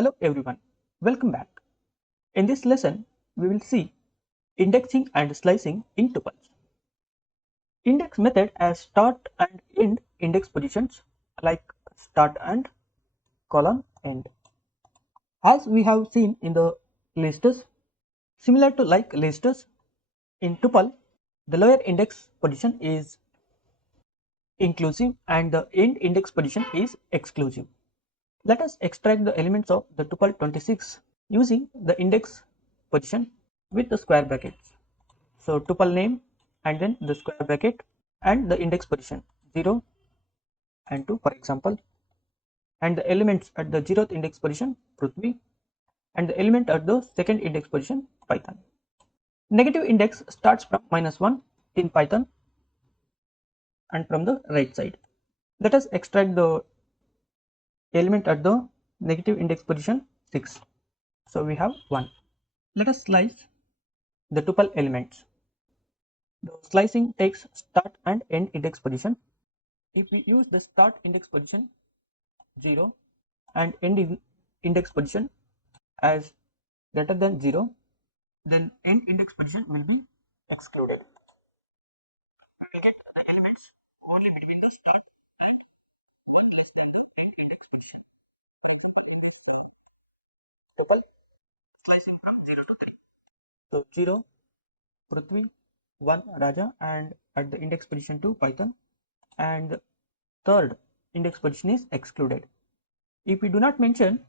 Hello everyone, welcome back. In this lesson, we will see indexing and slicing in tuples. Index method has start and end index positions like start and colon end. As we have seen in the lists, similar to like lists, in tuple, the lower index position is inclusive and the end index position is exclusive. Let us extract the elements of the tuple 26 using the index position with the square brackets. So tuple name and then the square bracket and the index position 0 and 2 for example, and the elements at the 0th index position Prithvi and the element at the second index position Python. Negative index starts from -1 in Python and from the right side. Let us extract the element at the negative index position 6. So we have 1. Let us slice the tuple elements. The slicing takes start and end index position. If we use the start index position 0 and end index position as greater than 0, then end index position will be excluded. We will get the elements only between the start and 1 less than the end index position. Tuple slicing from 0 to 3. So 0 Prithvi, 1 Raja, and at the index position 2 Python, and third index position is excluded. If we do not mention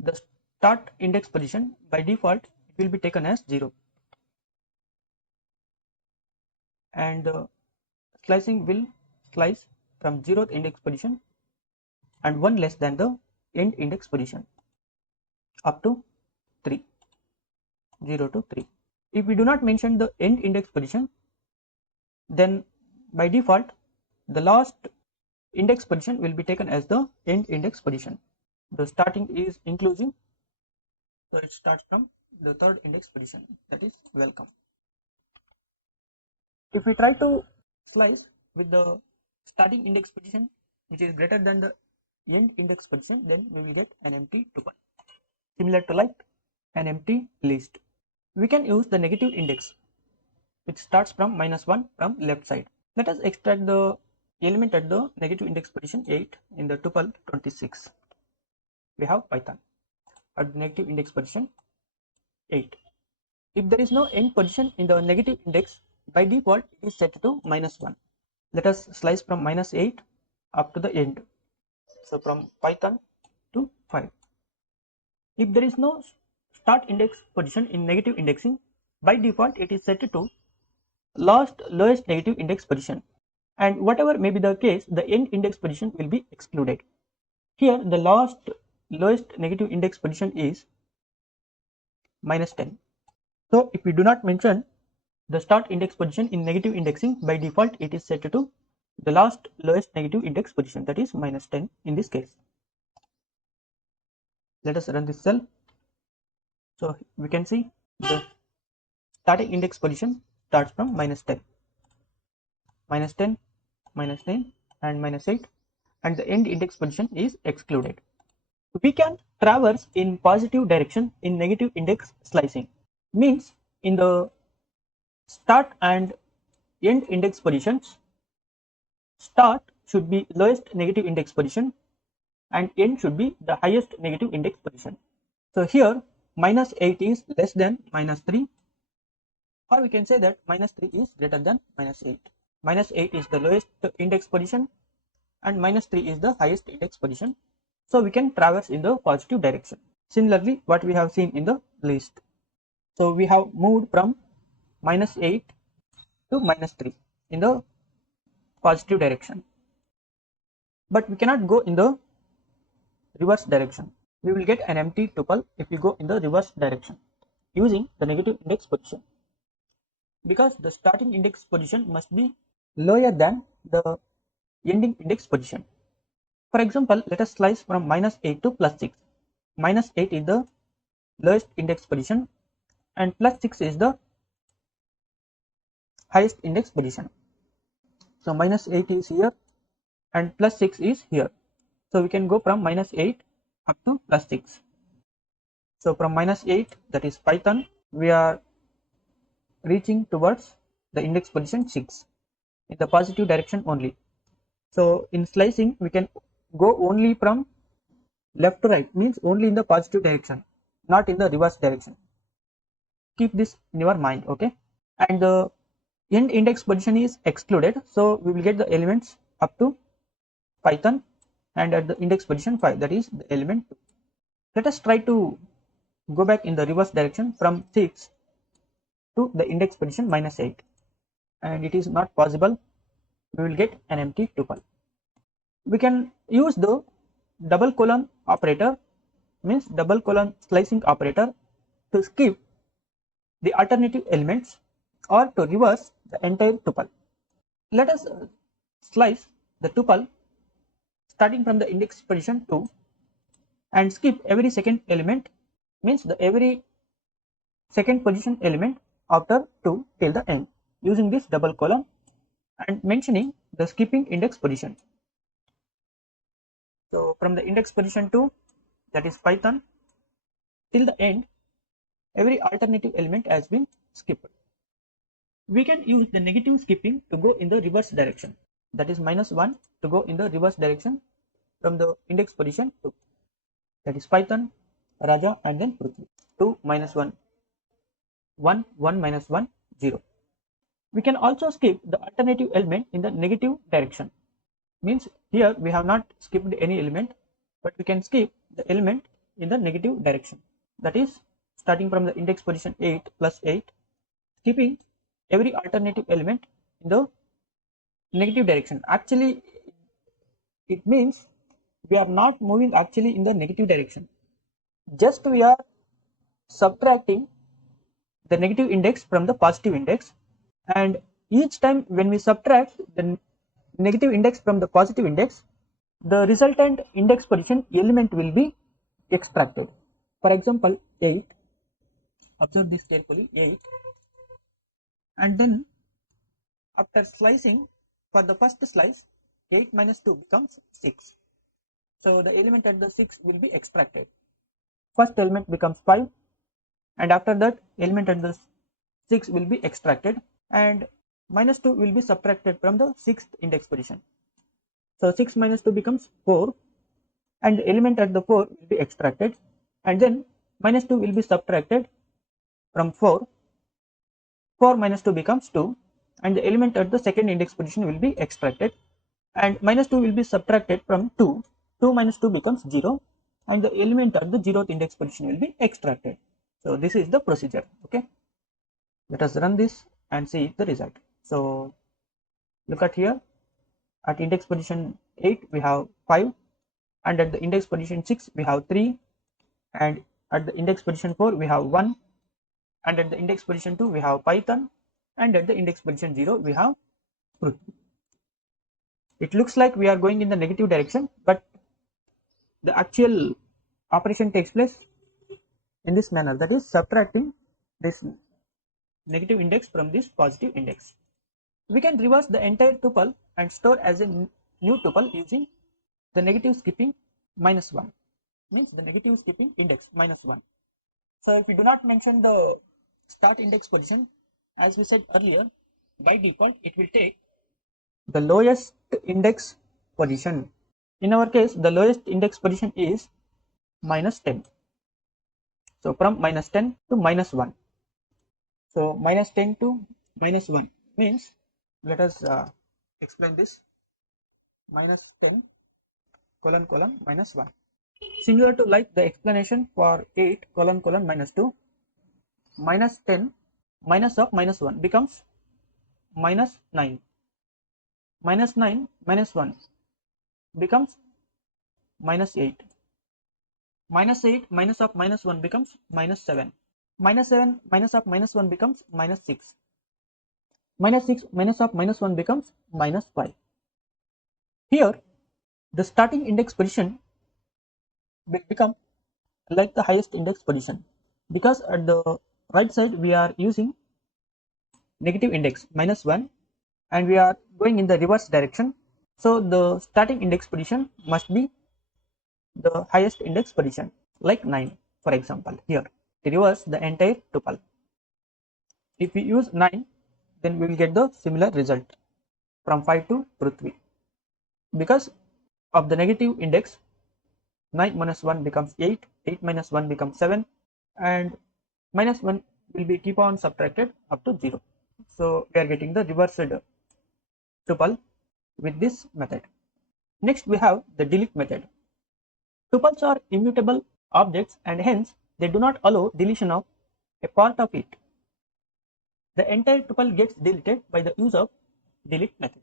the start index position, by default it will be taken as 0, and slicing will slice from 0th index position and 1 less than the end index position up to 3, 0 to 3. If we do not mention the end index position, then by default the last index position will be taken as the end index position. The starting is inclusive, so it starts from the third index position, that is welcome. If we try to slice with the starting index position which is greater than the end index position, then we will get an empty tuple, similar to like an empty list. We can use the negative index which starts from -1 from left side. Let us extract the element at the negative index position 8 in the tuple 26. We have Python at the negative index position 8. If there is no end position in the negative index, by default it is set to -1. Let us slice from -8 up to the end. So from Python to 5. If there is no start index position in negative indexing, by default it is set to lowest negative index position, and whatever may be the case, the end index position will be excluded. Here the lowest negative index position is -10. So if we do not mention the start index position in negative indexing, by default it is set to the lowest negative index position, that is -10 in this case. Let us run this cell. So we can see the starting index position starts from -10, -10, -9 and -8, and the end index position is excluded. We can traverse in positive direction in negative index slicing. Means in the start and end index positions, start should be lowest negative index position and end should be the highest negative index position. So here -8 is less than -3, or we can say that -3 is greater than -8. -8 is the lowest index position and -3 is the highest index position. So we can traverse in the positive direction. Similarly, what we have seen in the list. So we have moved from -8 to -3 in the positive direction. But we cannot go in the reverse direction. We will get an empty tuple if we go in the reverse direction using the negative index position, because the starting index position must be lower than the ending index position. For example, let us slice from -8 to +6. -8 is the lowest index position and +6 is the highest index position. So -8 is here and +6 is here. So we can go from -8 up to plus 6. So from minus 8, that is Python, we are reaching towards the index position 6 in the positive direction only. So in slicing, we can go only from left to right, means only in the positive direction, not in the reverse direction. Keep this in your mind, okay? And the end index position is excluded, so we will get the elements up to Python and at the index position 5, that is the element 2. Let us try to go back in the reverse direction from 6 to the index position minus 8, and it is not possible. We will get an empty tuple. We can use the double colon operator, means double colon slicing operator, to skip the alternative elements or to reverse the entire tuple. Let us slice the tuple starting from the index position 2 and skip every second element, means the every second position element after 2 till the end, using this double colon and mentioning the skipping index position. So from the index position 2, that is Python, till the end, every alternative element has been skipped. We can use the negative skipping to go in the reverse direction, that is minus 1 to go in the reverse direction from the index position 2, that is Python, Raja and then Prithvi. 2 minus 1, 1, 1 minus 1, 0. We can also skip the alternative element in the negative direction, means here we have not skipped any element, but we can skip the element in the negative direction, that is starting from the index position 8 plus 8, skipping every alternative element in the negative direction. Actually, it means we are not moving actually in the negative direction, just we are subtracting the negative index from the positive index, and each time when we subtract the negative index from the positive index, the resultant index position element will be extracted. For example, 8, observe this carefully, 8, and then after slicing, for the first slice, 8 minus 2 becomes 6. So the element at the 6 will be extracted. First element becomes 5, and after that element at the 6 will be extracted, and minus 2 will be subtracted from the 6th index position. So 6 minus 2 becomes 4, and the element at the 4 will be extracted, and then minus 2 will be subtracted from 4. 4 minus 2 becomes 2, and the element at the second index position will be extracted, and minus 2 will be subtracted from 2. 2 minus 2 becomes 0, and the element at the 0th index position will be extracted. So this is the procedure, okay? Let us run this and see the result. So look at here, at index position 8 we have 5, and at the index position 6 we have 3, and at the index position 4 we have 1, and at the index position 2 we have Python, and at the index position 0 we have Prithvi. It looks like we are going in the negative direction, but the actual operation takes place in this manner, that is subtracting this negative index from this positive index. We can reverse the entire tuple and store as a new tuple using the negative skipping minus 1, means the negative skipping index minus 1. So if we do not mention the start index position, as we said earlier, by default it will take the lowest index position. In our case, the lowest index position is minus 10. So from minus 10 to minus 1. So minus 10 to minus 1 means, let us explain this, minus 10 colon colon minus 1. Similar to like the explanation for 8 colon colon minus 2, minus 10 minus of minus 1 becomes minus 9. Minus 9 minus 1 becomes minus 8. Minus 8 minus of minus 1 becomes minus 7. Minus 7 minus of minus 1 becomes minus 6. Minus 6 minus of minus 1 becomes minus 5. Here, the starting index position will become like the highest index position, because at the right side we are using negative index minus 1 and we are going in the reverse direction. So the starting index position must be the highest index position, like 9 for example here, to reverse the entire tuple. If we use 9, then we will get the similar result from 5 to Prithvi. Because of the negative index, 9 minus 1 becomes 8, 8 minus 1 becomes 7, and minus 1 will be keep on subtracted up to 0. So we are getting the reversed tuple with this method. Next we have the delete method. Tuples are immutable objects and hence they do not allow deletion of a part of it. The entire tuple gets deleted by the use of delete method.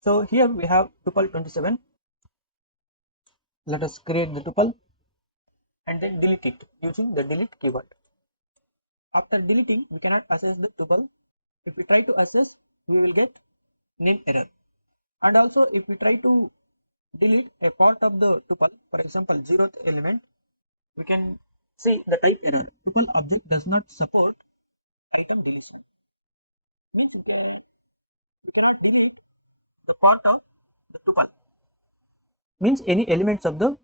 So here we have tuple 27. Let us create the tuple and then delete it using the delete keyword. After deleting, we cannot access the tuple. If we try to access, we will get name error. And also if we try to delete a part of the tuple, for example 0th element, we can see the type error. Tuple object does not support item deletion. Means we cannot delete the part of the tuple. Means any elements of the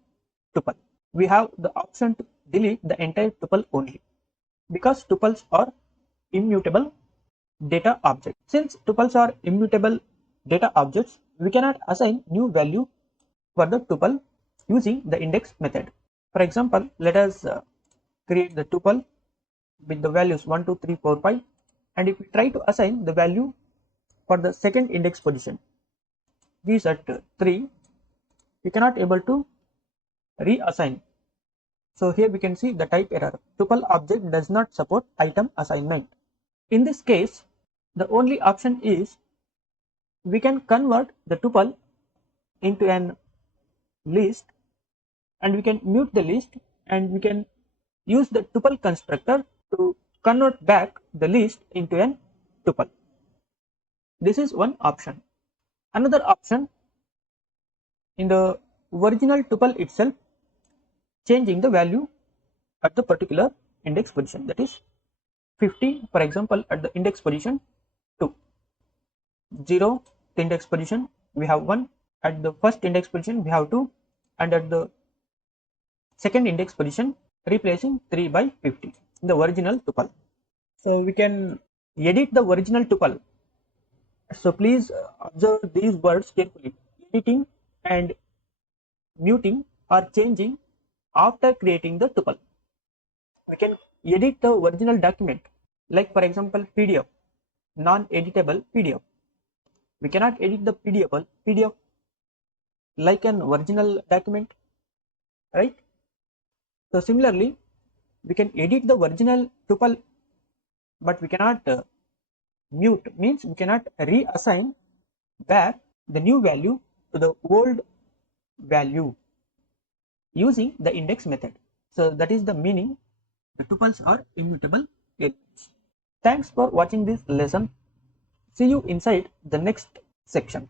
tuple. We have the option to delete the entire tuple only, because tuples are immutable data objects. Since tuples are immutable data objects, we cannot assign new value for the tuple using the index method. For example, let us create the tuple with the values 1, 2, 3, 4, 5, and if we try to assign the value for the second index position, v is at 3, we cannot able to reassign. So here we can see the type error. Tuple object does not support item assignment. In this case, the only option is we can convert the tuple into an list, and we can mute the list, and we can use the tuple constructor to convert back the list into an tuple. This is one option. Another option, in the original tuple itself, changing the value at the particular index position, that is 50 for example at the index position 2, 0 the index position we have 1, at the first index position we have 2, and at the second index position replacing 3 by 50 in the original tuple. So we can edit the original tuple. So please observe these words carefully. Editing and muting or changing after creating the tuple. We can edit the original document, like for example PDF, non-editable PDF. We cannot edit the PDF like an original document, right? So similarly, we can edit the original tuple, but we cannot mute, means we cannot reassign back the new value to the old value using the index method. So that is the meaning. The tuples are immutable elements. Thanks for watching this lesson. See you inside the next section.